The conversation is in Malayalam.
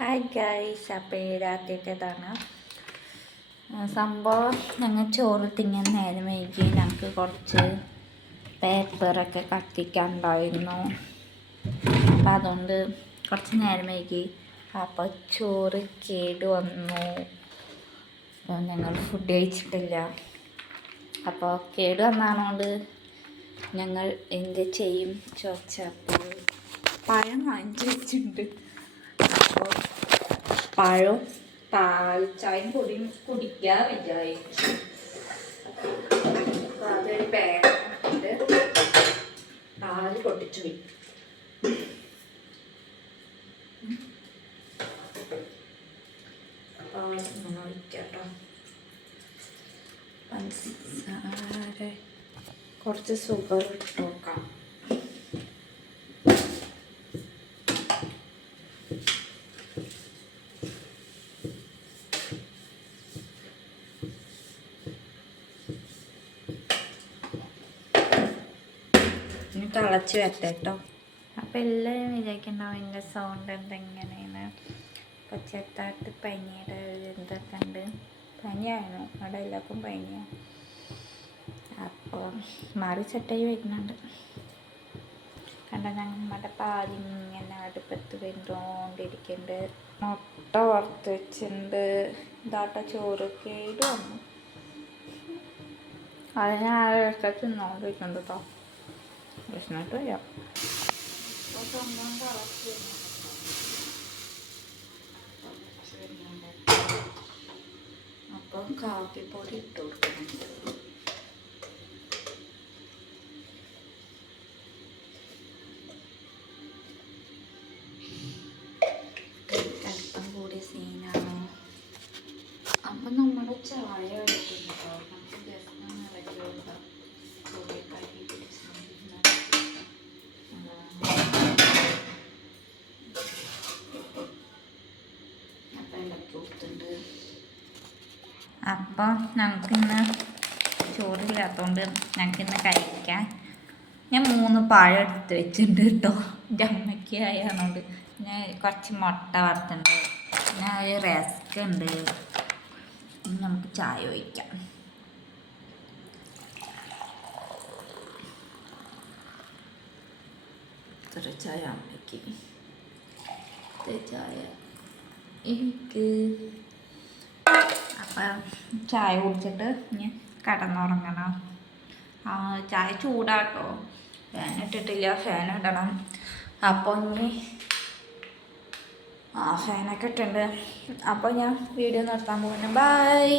ഹായ് ഗൈസ്, അപ്പോൾ രാത്രിത്തേതാണ് സംഭവം. ഞങ്ങൾ ചോറ് തിങ്ങാൻ നേരം വൈകി. ഞങ്ങൾക്ക് കുറച്ച് പേപ്പറൊക്കെ കത്തിക്കാനുണ്ടായിരുന്നു. അപ്പോൾ അതുകൊണ്ട് കുറച്ച് നേരം വൈകി. അപ്പോൾ ചോറ് കേട് വന്നു. അപ്പോൾ ഞങ്ങൾ ഫുഡ് കഴിച്ചിട്ടില്ല. അപ്പോൾ കേട് വന്നതുകൊണ്ട് ഞങ്ങൾ എന്ത് ചെയ്യും ചോദിച്ചപ്പോൾ പഴം വാങ്ങിച്ചു വെച്ചിട്ടുണ്ട്. അപ്പോൾ പഴവും പാൽ ചായയും പൊടിയും കുടിക്കാൻ വിചാരിച്ചു. അപ്പോൾ അതൊരു പാനിട്ട് പാല് പൊട്ടിച്ചു പോയി. അപ്പോൾ ഇങ്ങനെ ഒഴിക്കാട്ടോ. പഞ്ചസാര കുറച്ച് സുഗർ ഇട്ട് നോക്കാം. തിളച്ച് വരട്ടെ കേട്ടോ. അപ്പം എല്ലാവരും വിചാരിക്കുന്നുണ്ടാവും എൻ്റെ സൗണ്ട് എന്തെങ്ങനെയാണ്. അപ്പോൾ ചെറുതായിട്ട് പനിയുടെ എന്തൊക്കെ ഉണ്ട്. പനിയായിരുന്നു, അവിടെ എല്ലാവർക്കും പനിയാണ്. അപ്പോൾ മാറി സെറ്റായി വരുന്നുണ്ട്. കണ്ട ഞങ്ങളുടെ പാലിങ്ങനെ അടുപ്പത്ത് വെന്തുകൊണ്ടിരിക്കുന്നുണ്ട്. മുട്ട വറുത്ത് വെച്ചിട്ടുണ്ട്. ഇതാട്ട ചോറ് കേട് വന്നു. അത് ഞാൻ ആരുടെ തിന്നോണ്ടിരിക്കുന്നുണ്ട് കേട്ടോ. പ്രശ്നമായിട്ട് വരാം. അപ്പം കാപ്പിപ്പൊടി ഇട്ട് കൊടുക്കുന്നുണ്ട്. അല്പം കൂടി സീനാണ്. അപ്പം നമ്മുടെ ചായ എടുക്കുന്നുണ്ടോ. നമുക്ക് ജസ്റ്റ് ഒന്ന് ഇളക്കി കൊടുക്കാം. അപ്പോൾ ഞങ്ങൾക്കിന്ന് ചോറില്ലാത്തതുകൊണ്ട് ഞങ്ങൾക്കിന്ന് കഴിക്കാൻ ഞാൻ 3 പഴം എടുത്ത് വെച്ചിട്ടുണ്ട് കേട്ടോ. എൻ്റെ അമ്മയ്ക്ക് ആയതുകൊണ്ട് ഞാൻ കുറച്ച് മുട്ട വറുത്തുണ്ട്. പിന്നെ ഒരു റസ്ക് ഉണ്ട്. നമുക്ക് ചായ ഒഴിക്കാം. ഇത്ര ചായ അമ്മയ്ക്ക്, ചായ എനിക്ക്. അപ്പം ചായ കുടിച്ചിട്ട് ഇനി കിടന്നുറങ്ങണം. ചായ ചൂടാട്ടോ, ഫാൻ ഇട്ടിട്ടില്ല, ഫാൻ ഇടണം. അപ്പോൾ ഇനി ഫാനൊക്കെ ഇട്ടുണ്ട്. അപ്പോൾ ഞാൻ വീഡിയോ നിർത്താൻ പോകുന്നു. ബൈ.